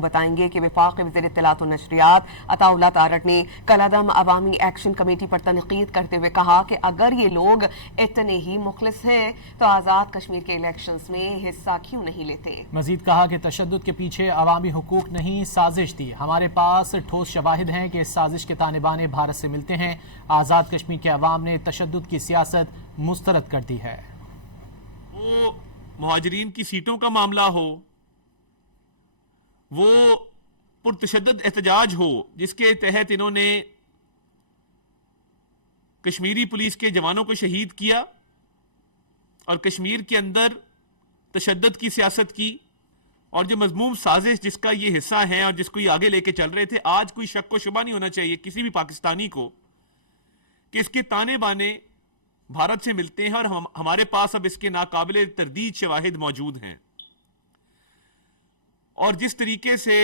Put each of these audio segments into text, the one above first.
आपको बताएंगे कि वफाकी वज़ीर इत्तलात व नशरियात अताउल्लाह तारड़ ने कलअदम अवामी एक्शन कमेटी पर तनकीद करते हुए कहा कि अगर ये लोग इतने ही मुखलिस हैं तो आज़ाद कश्मीर के इलेक्शंस में हिस्सा क्यों नहीं लेते। मजीद कहा कि तशद्दुद के पीछे अवामी हुकूक नहीं, साजिश थी। हमारे पास ठोस शवाहिद हैं कि इस साजिश के तानेबाने भारत से मिलते हैं। आज़ाद कश्मीर के अवाम ने तशद्दुद की सियासत मुस्तरद कर दी है। वो मुहाजिरीन की सीटों का मामला हो, वो पुरतशद्दुद एहतजाज हो जिसके तहत इन्होंने कश्मीरी पुलिस के जवानों को शहीद किया और कश्मीर के अंदर तशद्दुद की सियासत की, और जो मज़मूम साजिश जिसका ये हिस्सा है और जिसको ये आगे लेके चल रहे थे, आज कोई शक व शुबा नहीं होना चाहिए किसी भी पाकिस्तानी को कि इसके ताने बाने भारत से मिलते हैं और हमारे पास अब इसके नाकाबिले तरदीद शवाहिद मौजूद हैं। और जिस तरीके से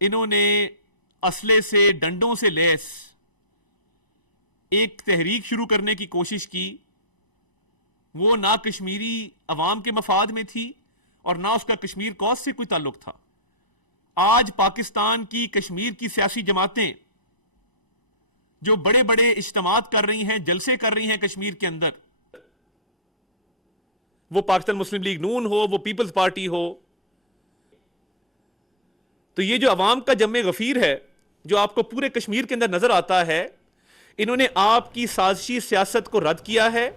इन्होंने असले से, डंडों से लैस एक तहरीक शुरू करने की कोशिश की, वो ना कश्मीरी अवाम के मफाद में थी और ना उसका कश्मीर कौस से कोई ताल्लुक था। आज पाकिस्तान की कश्मीर की सियासी जमातें जो बड़े बड़े इज्तिमात कर रही हैं, जलसे कर रही हैं कश्मीर के अंदर, वो पाकिस्तान मुस्लिम लीग नून हो, वो पीपल्स पार्टी हो, तो ये जो अवाम का जम्मे गफीर है जो आपको पूरे कश्मीर के अंदर नजर आता है, इन्होंने आपकी साजिशी सियासत को रद्द किया है।